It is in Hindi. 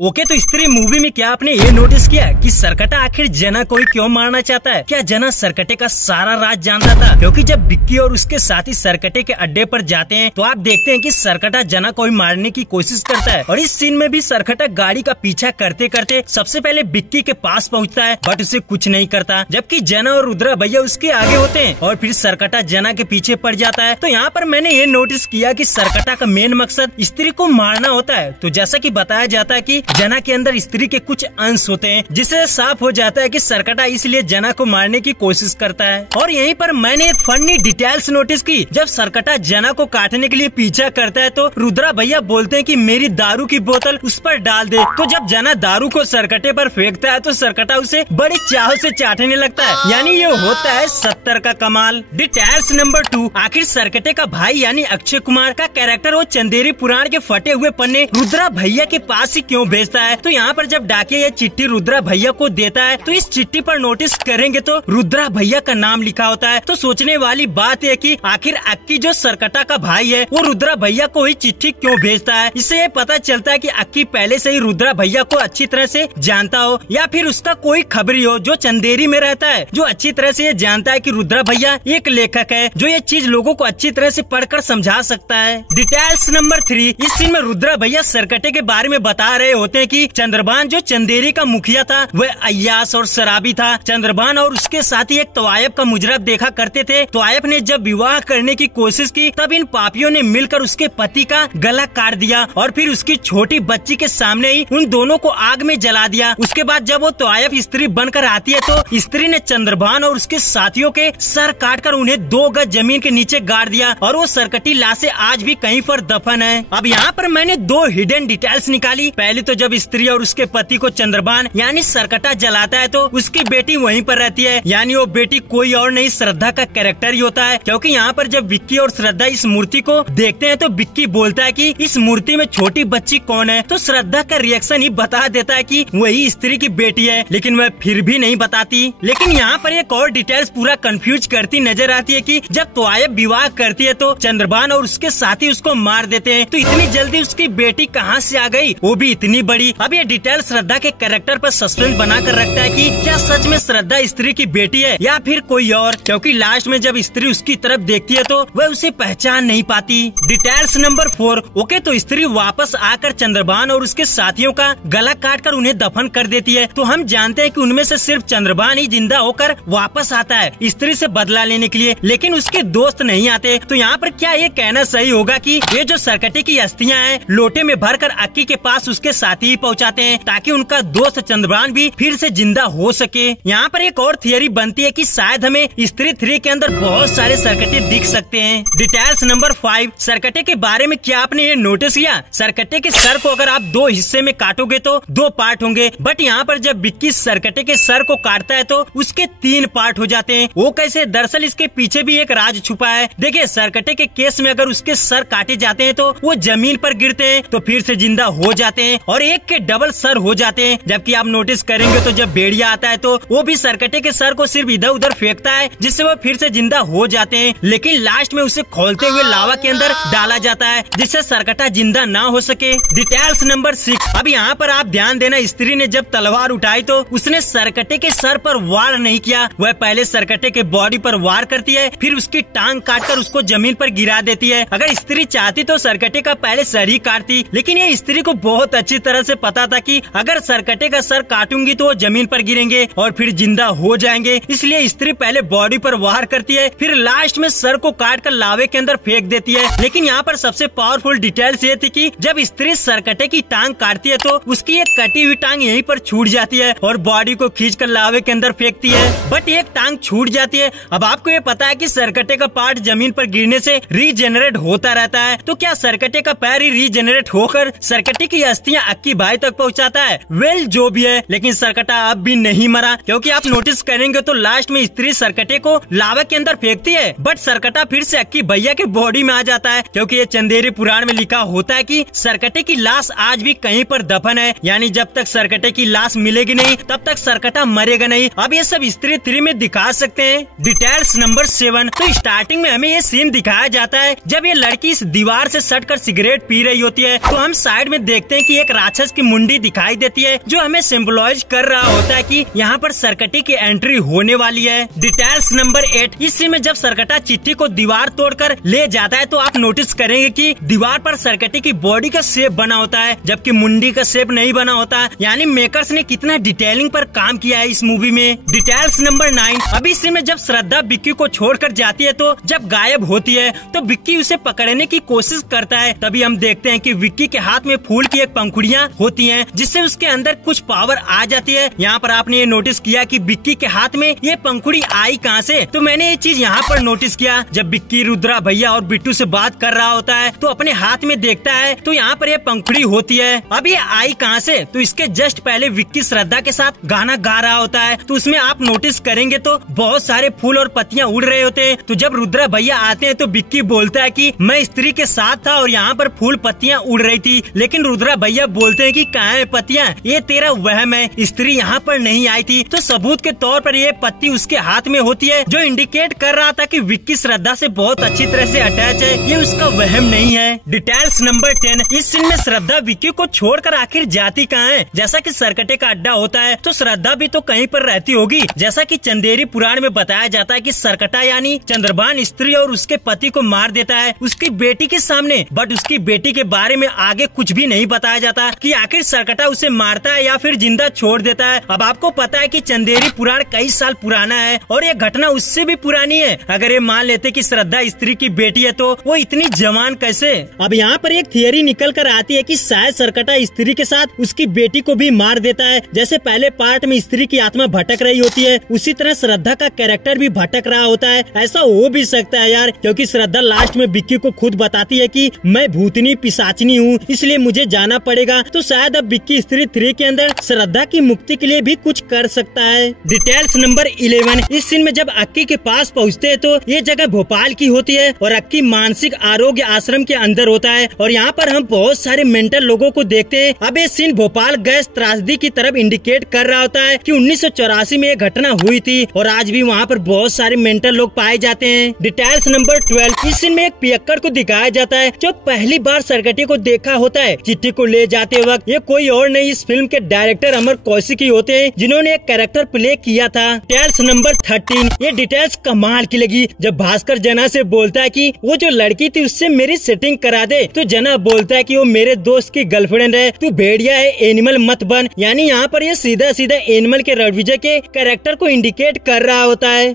ओके, तो स्त्री मूवी में क्या आपने ये नोटिस किया कि सरकटा आखिर जना को ही क्यों मारना चाहता है? क्या जना सरकटे का सारा राज जानता था? क्योंकि जब बिक्की और उसके साथी सरकटे के अड्डे पर जाते हैं तो आप देखते हैं कि सरकटा जना को ही मारने की कोशिश करता है। और इस सीन में भी सरकटा गाड़ी का पीछा करते करते सबसे पहले बिक्की के पास पहुंचता है, बट उसे कुछ नहीं करता, जबकि जना और रुद्रा भैया उसके आगे होते हैं और फिर सरकटा जना के पीछे पड़ जाता है। तो यहाँ पर मैंने ये नोटिस किया कि सरकटा का मेन मकसद स्त्री को मारना होता है। तो जैसा कि बताया जाता है कि जना के अंदर स्त्री के कुछ अंश होते हैं, जिससे साफ हो जाता है कि सरकटा इसलिए जना को मारने की कोशिश करता है। और यहीं पर मैंने एक फनी डिटेल्स नोटिस की। जब सरकटा जना को काटने के लिए पीछा करता है तो रुद्रा भैया बोलते हैं कि मेरी दारू की बोतल उस पर डाल दे। तो जब जना दारू को सरकटे पर फेंकता है तो सरकटा उसे बड़े चाव से चाटने लगता है। यानी ये होता है 70 का कमाल। डिटेल्स नंबर 2, आखिर सरकटे का भाई यानी अक्षय कुमार का कैरेक्टर वो चंदेरी पुराण के फटे हुए पन्ने रुद्रा भैया के पास ही क्यों भेजता है? तो यहाँ पर जब डाकिया ये चिट्ठी रुद्रा भैया को देता है तो इस चिट्ठी पर नोटिस करेंगे तो रुद्रा भैया का नाम लिखा होता है। तो सोचने वाली बात है कि आखिर अक्की जो सरकटा का भाई है वो रुद्रा भैया को ही चिट्ठी क्यों भेजता है? इससे ये पता चलता है कि अक्की पहले से ही रुद्रा भैया को अच्छी तरह से जानता हो, या फिर उसका कोई खबरी हो जो चंदेरी में रहता है, जो अच्छी तरह से ये जानता है कि रुद्रा भैया एक लेखक है जो ये चीज लोगों को अच्छी तरह से पढ़कर समझा सकता है। डिटेल्स नंबर 3, इस सीन में रुद्रा भैया सरकटे के बारे में बता रहे होते हैं कि चंद्रभान जो चंदेरी का मुखिया था वह अय्यास और शराबी था। चंद्रभान और उसके साथ ही एक तवायब का मुजरब देखा करते थे। तवायब ने जब विवाह करने की कोशिश की तब इन पापियों ने मिलकर उसके पति का गला काट दिया और फिर उसकी छोटी बच्ची के सामने ही उन दोनों को आग में जला दिया। उसके बाद जब वो तवायब स्त्री बनकर आती है तो स्त्री ने चंद्रभान और उसके साथियों के सर काटकर उन्हें 2 गज जमीन के नीचे गाड़ दिया और वो सरकटी लाशें आज भी कहीं पर दफन है। अब यहाँ पर मैंने 2 हिडन डिटेल्स निकाली। पहली तो जब स्त्री और उसके पति को चंद्रभान यानी सरकटा जलाता है तो उसकी बेटी वहीं पर रहती है, यानी वो बेटी कोई और नहीं श्रद्धा का कैरेक्टर ही होता है। क्योंकि यहाँ पर जब विक्की और श्रद्धा इस मूर्ति को देखते हैं तो विक्की बोलता है कि इस मूर्ति में छोटी बच्ची कौन है? तो श्रद्धा का रिएक्शन ही बता देता है कि वही स्त्री की बेटी है, लेकिन वह फिर भी नहीं बताती। लेकिन यहाँ पर एक और डिटेल्स पूरा कंफ्यूज करती नजर आती है कि जब तवायब विवाह करती है तो चंद्रभान और उसके साथी उसको मार देते हैं। तो इतनी जल्दी उसकी बेटी कहाँ से आ गई, वो भी इतनी बड़ी? अब ये डिटेल श्रद्धा के कैरेक्टर पर सस्पेंस बना कर रखता है कि क्या सच में श्रद्धा स्त्री की बेटी है या फिर कोई और, क्योंकि लास्ट में जब स्त्री उसकी तरफ देखती है तो वह उसे पहचान नहीं पाती। डिटेल्स नंबर 4, ओके, तो स्त्री वापस आकर चंद्रभान और उसके साथियों का गला काटकर उन्हें दफन कर देती है। तो हम जानते हैं कि उनमें से सिर्फ चंद्रभान ही जिंदा होकर वापस आता है स्त्री से बदला लेने के लिए, लेकिन उसके दोस्त नहीं आते। तो यहाँ पर क्या ये कहना सही होगा कि ये जो सरकटे की अस्थियां हैं लोटे में भरकर अक्की के पास उसके साथी ही पहुँचाते हैं ताकि उनका दोस्त चंद्रभान भी फिर से जिंदा हो सके? यहाँ पर एक और थियरी बनती है कि शायद हमें स्त्री 3 के अंदर बहुत सारे सरकटे दिख सकते हैं। डिटेल्स नंबर 5, सरकटे के बारे में क्या आपने ये नोटिस किया? सरकटे के सर को अगर आप 2 हिस्से में काटोगे तो 2 पार्ट होंगे, बट यहाँ पर जब बिक्की सरकटे के सर को काटता है तो उसके 3 पार्ट हो जाते हैं। वो कैसे? दरअसल इसके पीछे भी एक राज छुपा है। देखिए, सरकटे के केस में अगर उसके सर काटे जाते हैं तो वो जमीन पर गिरते हैं तो फिर से जिंदा हो जाते हैं और एक के डबल सर हो जाते हैं। जबकि आप नोटिस करेंगे तो जब भेड़िया आता है तो वो भी सरकटे के सर को सिर्फ इधर उधर फेंकता है जिससे वो फिर से जिंदा हो जाते हैं, लेकिन लास्ट में उसे खोलते हुए लावा के अंदर डाला जाता है जिससे सरकटा जिंदा ना हो सके। डिटेल्स नंबर 6, अब यहाँ पर आप ध्यान देना, स्त्री ने जब तलवार उठाई तो उसने सरकटे के सर पर वार नहीं किया, वह पहले सरकटे के बॉडी पर वार करती है, फिर उसकी टांग काटकर उसको जमीन पर गिरा देती है। अगर स्त्री चाहती तो सरकटे का पहले सर ही काटती, लेकिन ये स्त्री को बहुत अच्छी तरह से पता था कि अगर सरकटे का सर काटूंगी तो वो जमीन पर गिरेंगे और फिर जिंदा हो जाएंगे, इसलिए स्त्री पहले बॉडी पर वार करती है, फिर लास्ट में सर को काट कर लावे के अंदर फेंक देती है। लेकिन यहाँ पर सबसे पावरफुल डिटेल्स ये थी कि जब स्त्री सरकटे की टांग काटती है तो उसकी एक कटी हुई टांग यहीं पर छूट जाती है और बॉडी को खींचकर लावे के अंदर फेंकती है, बट एक टांग छूट जाती है। अब आपको ये पता है कि सरकटे का पार्ट जमीन पर गिरने से रीजेनरेट होता रहता है, तो क्या सरकटे का पैर ही रीजेनरेट होकर सरकटे की अस्थियां अक्की भाई तक पहुंचाता है? वेल, जो भी है, लेकिन सरकटा अब भी नहीं मरा, क्योंकि आप नोटिस करेंगे तो लास्ट में स्त्री सरकटे को लावा के अंदर फेंकती है, बट सरकटा फिर से अक्की भैया के बॉडी में आ जाता है, क्योंकि ये चंदेरी पुराण में लिखा होता है कि सरकटे की लाश आज भी कहीं पर दफन है, यानी जब तक सरकटे की लाश मिलेगी नहीं तब तक सरकटा मरेगा नहीं। अब ये सब स्त्री 3 में दिखा सकते हैं। डिटेल्स नंबर 7, तो स्टार्टिंग में हमें ये सीन दिखाया जाता है जब ये लड़की इस दीवार से सटकर सिगरेट पी रही होती है, तो हम साइड में देखते हैं कि एक राक्षस की मुंडी दिखाई देती है, जो हमें सिंबलाइज कर रहा होता है कि यहाँ पर सरकटे की एंट्री होने वाली है। डिटेल्स नंबर 8, इस सीन में जब सरकटा चिट्ठी को दीवार तोड़कर ले जाता है तो आप नोटिस करेंगे कि दीवार पर सरकटे की बॉडी का शेप बना होता है, जबकि मुंडी का शेप नहीं बना होता। यानी मेकर्स ने कितना डिटेलिंग पर काम किया है इस मूवी में। डिटेल्स नंबर 9, अभी इस सीन में जब श्रद्धा विक्की को छोड़कर जाती है तो जब गायब होती है तो विक्की उसे पकड़ने की कोशिश करता है। तभी हम देखते हैं कि विक्की के हाथ में फूल की एक पंखुड़ियाँ होती हैं, जिससे उसके अंदर कुछ पावर आ जाती है। यहाँ पर आपने ये नोटिस किया कि विक्की के हाथ में ये पंखुड़ी आई कहाँ से? तो मैंने ये चीज यहाँ पर नोटिस किया, जब विक्की रुद्रा भैया और बिट्टू से बात कर रहा होता है तो अपने हाथ में देखता है तो यहाँ पर ये पंखुड़ी होती है। अब ये आई कहाँ से? तो इसके जस्ट पहले विक्की श्रद्धा के साथ गाना गा रहा होता है, तो उसमें आप नोटिस करेंगे तो बहुत सारे फूल और पत्तियाँ उड़ रहे होते हैं। तो जब रुद्रा भैया आते हैं तो विक्की बोलता है कि मैं स्त्री के साथ था और यहाँ पर फूल पत्तियाँ उड़ रही थी, लेकिन रुद्रा भैया बोलते हैं कि कहाँ है पत्तियाँ, ये तेरा वहम है, स्त्री यहाँ पर नहीं आई थी। तो सबूत के तौर पर ये पत्ती उसके हाथ में होती है, जो इंडिकेट कर रहा था कि विक्की श्रद्धा से बहुत अच्छी तरह से अटैच है, ये उसका वहम नहीं है। डिटेल्स नंबर 10, इस सीन में श्रद्धा विक्की को छोड़कर आखिर जाती कहाँ है? जैसा कि सरकटे का अड्डा होता है तो श्रद्धा भी तो कहीं पर रहती होगी। जैसा कि चंदेरी पुराण में बताया जाता है कि सरकटा यानी चंद्रभान स्त्री और उसके पति को मार देता है उसकी बेटी के सामने, बट उसकी बेटी के बारे में आगे कुछ भी नहीं बताया जाता कि आखिर सरकटा उसे मारता है या फिर जिंदा छोड़ देता है। अब आपको पता है कि चंदेरी पुराण कई साल पुराना है और ये घटना उससे भी पुरानी है। अगर ये मान लेते कि श्रद्धा स्त्री की बेटी है तो वो इतनी जवान कैसे? अब यहाँ पर एक थियरी निकल कर आती है कि शायद सरकटा स्त्री के साथ उसकी बेटी को भी मार देता है। जैसे पहले पार्ट में स्त्री की आत्मा भटक रही होती है, उसी तरह श्रद्धा का कैरेक्टर भी भटक रहा होता है। ऐसा हो भी सकता है यार, क्योंकि श्रद्धा लास्ट में विक्की को खुद बताती है कि मैं भूतनी पिशाचनी हूँ, इसलिए मुझे जाना पड़ेगा। तो शायद अब विक्की स्त्री 3 के अंदर श्रद्धा की मुक्ति के लिए भी कुछ कर सकता है। डिटेल्स नंबर 11, इस सीन में जब अक्की के पास पहुँचते हैं तो ये जगह भोपाल की होती है और अक्की मानसिक आरोग्य आश्रम के अंदर होता है और यहाँ पर हम बहुत सारे मेंटल लोगों को देखते हैं। अब ये सीन भोपाल गैस त्रासदी की तरफ इंडिकेट कर रहा होता है कि 1984 में ये घटना हुई थी और आज भी वहाँ पर बहुत सारे मेंटल लोग पाए जाते हैं। डिटेल्स नंबर 12, इस सीन में एक पियक्कड़ को दिखाया जाता है जो पहली बार सरकटे को देखा होता है। चिट्ठी को ले जाते वक्त ये कोई और नहीं, इस फिल्म के डायरेक्टर अमर कौशिक ही होते हैं, जिन्होंने एक कैरेक्टर प्ले किया था। डिटेल्स नंबर 13, ये डिटेल्स कमाल की लगी जब भास्कर जना से बोलता है कि वो जो लड़की थी उससे मेरी सेटिंग करा दे, तो जना बोलता है कि वो मेरे दोस्त की गर्लफ्रेंड है, तू भेड़िया है, एनिमल मत बन। यानी यहाँ पर ये सीधा सीधा एनिमल के रणविजय के कैरेक्टर को इंडिकेट कर रहा होता है।